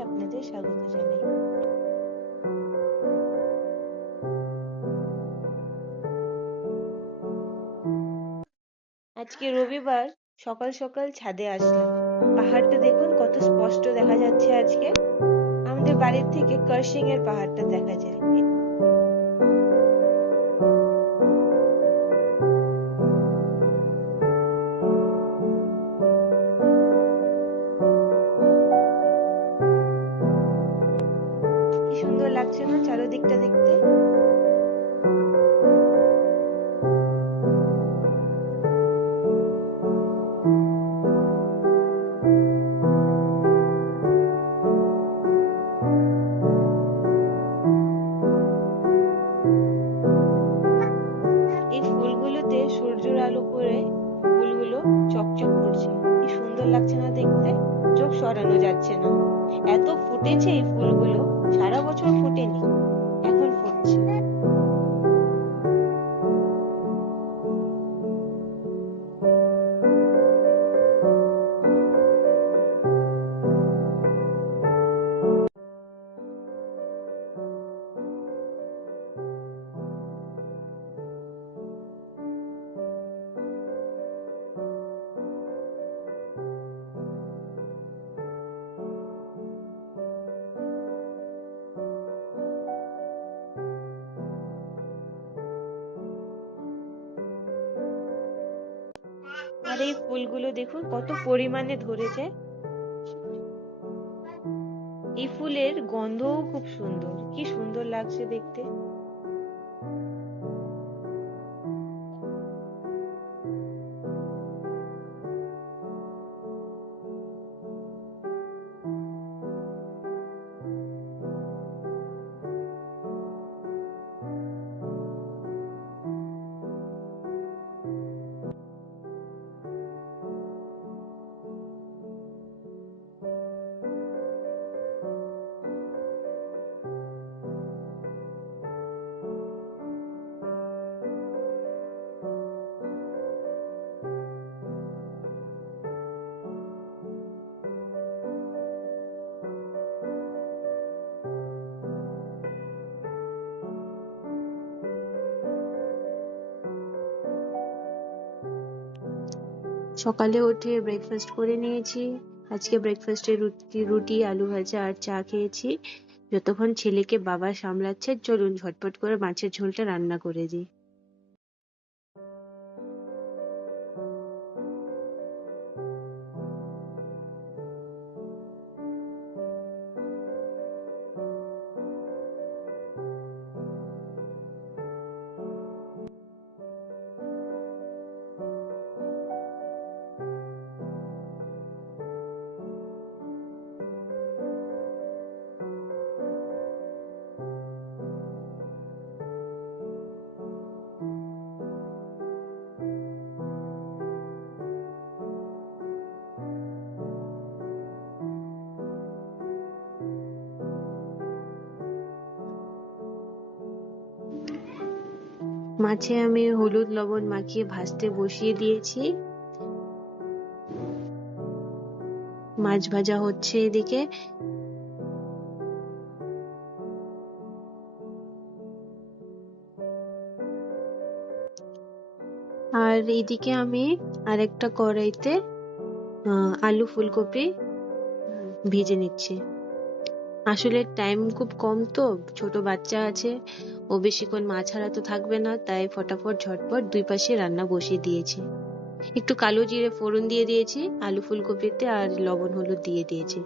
আপনাদের স্বাগত জানাই। আজকে রবিবার, সকাল সকাল ছাদে আসলাম। পাহাড়টা দেখুন, কত স্পষ্ট দেখা যাচ্ছে আজকে। আমাদের বাড়ির থেকে কার্শিং এর পাহাড়টা দেখা যায়। ফুলগুলো দেখুন কত পরিমাণে ধরেছে। এই ফুলের গন্ধও খুব সুন্দর। কি সুন্দর লাগছে দেখতে। সকালে উঠে ব্রেকফাস্ট করে নিয়েছি। আজকে ব্রেকফাস্টে রুটি রুটি, আলু ভাজা আর চা খেয়েছি। যতক্ষণ ছেলেকে বাবা সামলাচ্ছে, চলুন ঝটপট করে মাছের ঝোলটা রান্না করে দিই। মাছে আমি হলুদ লবণ মাখিয়ে ভাজতে বসিয়ে দিয়েছি। মাছ ভাজা হচ্ছে এদিকে। আর এদিকে আমি আরেকটা কড়াইতে আলু ফুলকপি ভেজে নিচ্ছি। আসলে টাইম খুব কম তো, ছোট বাচ্চা আছে। ও বেশিক্ষণ মা ছাড়া তো থাকবে না, তাই ফটাফট ঝটপট দুই পাশে রান্না বসিয়ে দিয়েছি। একটু কালো জিরে ফোড়ন দিয়ে দিয়েছি, আলু ফুলকপিতে আর লবণ হলুদ দিয়ে দিয়েছি।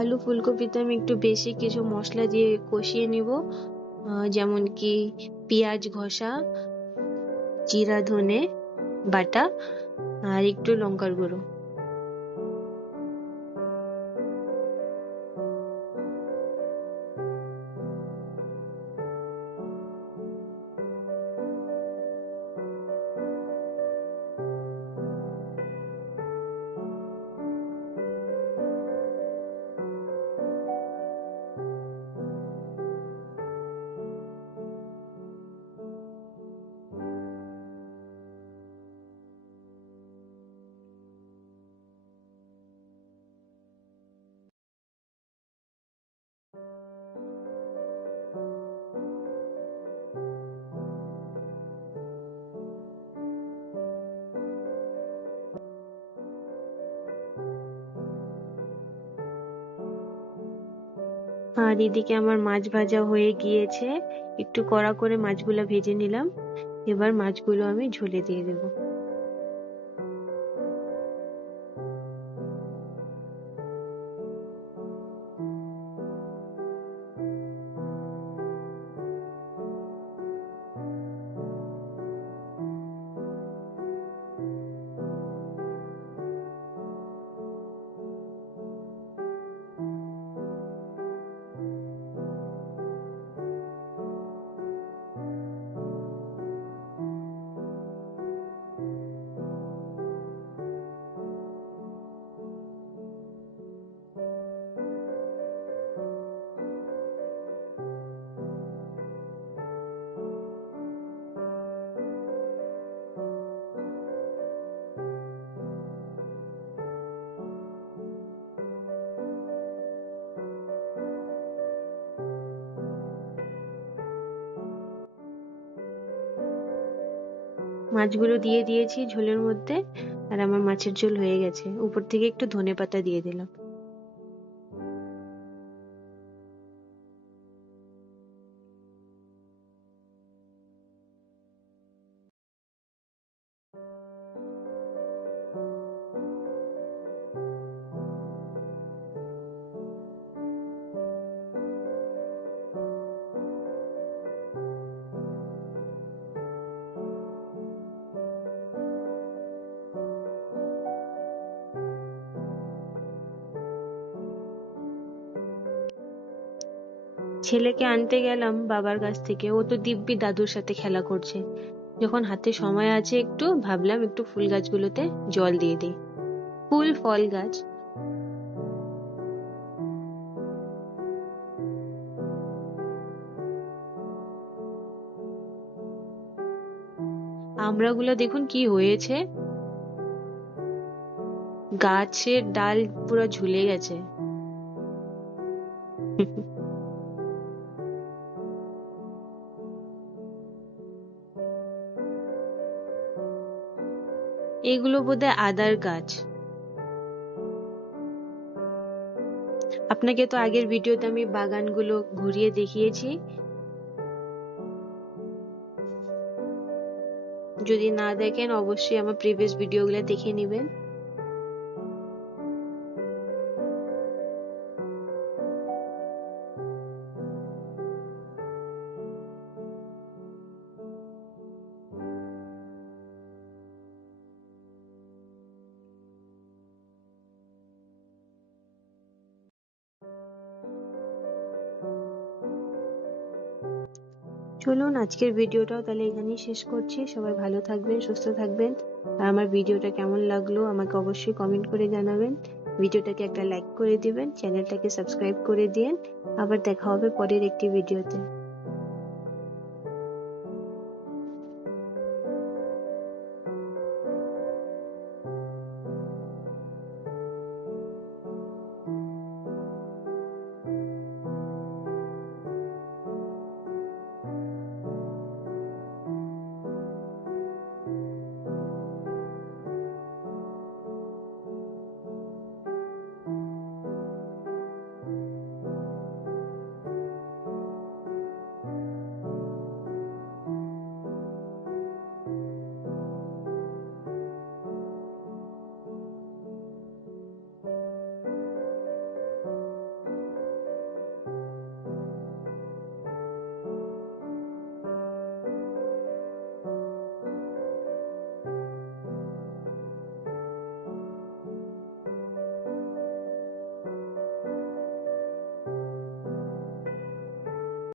আলু ফুলকপিতে আমি একটু বেশি কিছু মশলা দিয়ে কষিয়ে নিব। যেমন কি পেঁয়াজ ঘষা, জিরা ধনে, বাটা আর একটু লঙ্কার গুঁড়ো। আর এদিকে আমার মাছ ভাজা হয়ে গিয়েছে। একটু কড়া করে মাছগুলো ভেজে নিলাম। এবার মাছগুলো আমি ঝোলে দিয়ে দেবো। মাছগুলো দিয়ে দিয়েছি ঝোলের মধ্যে, আর আমার মাছের ঝোল হয়ে গেছে। উপর থেকে একটু ধনে পাতা দিয়ে দিলাম। ছেলেকে আনতে গেলাম বাবার কাছ থেকে। ও তো দিব্যি দাদুর সাথে খেলা করছে। যখন হাতে সময় আছে একটু, ভাবলাম একটু ফুল গাছগুলোতে জল দিয়ে দিই। ফুল ফল গাছ। আমড়াগুলো দেখুন কি হয়েছে। গাছের ডাল পুরো ঝুলে গেছে। এগুলো বোধহয় আদার গাছ। আপনাকে তো আগের ভিডিওতে আমি বাগানগুলো ঘুরিয়ে দেখিয়েছি। যদি না দেখেন, অবশ্যই আমার প্রিভিয়াস ভিডিওগুলো দেখে নেবেন। চলুন আজকের ভিডিওটাও তাহলে এখানেই শেষ করছি। সবাই ভালো থাকবেন, সুস্থ থাকবেন। আর আমার ভিডিওটা কেমন লাগল আমাকে অবশ্যই কমেন্ট করে জানাবেন। ভিডিওটাকে একটা লাইক করে দিবেন চ্যানেলটাকে সাবস্ক্রাইব করে দিন আবার দেখা হবে পরের একটি ভিডিওতে।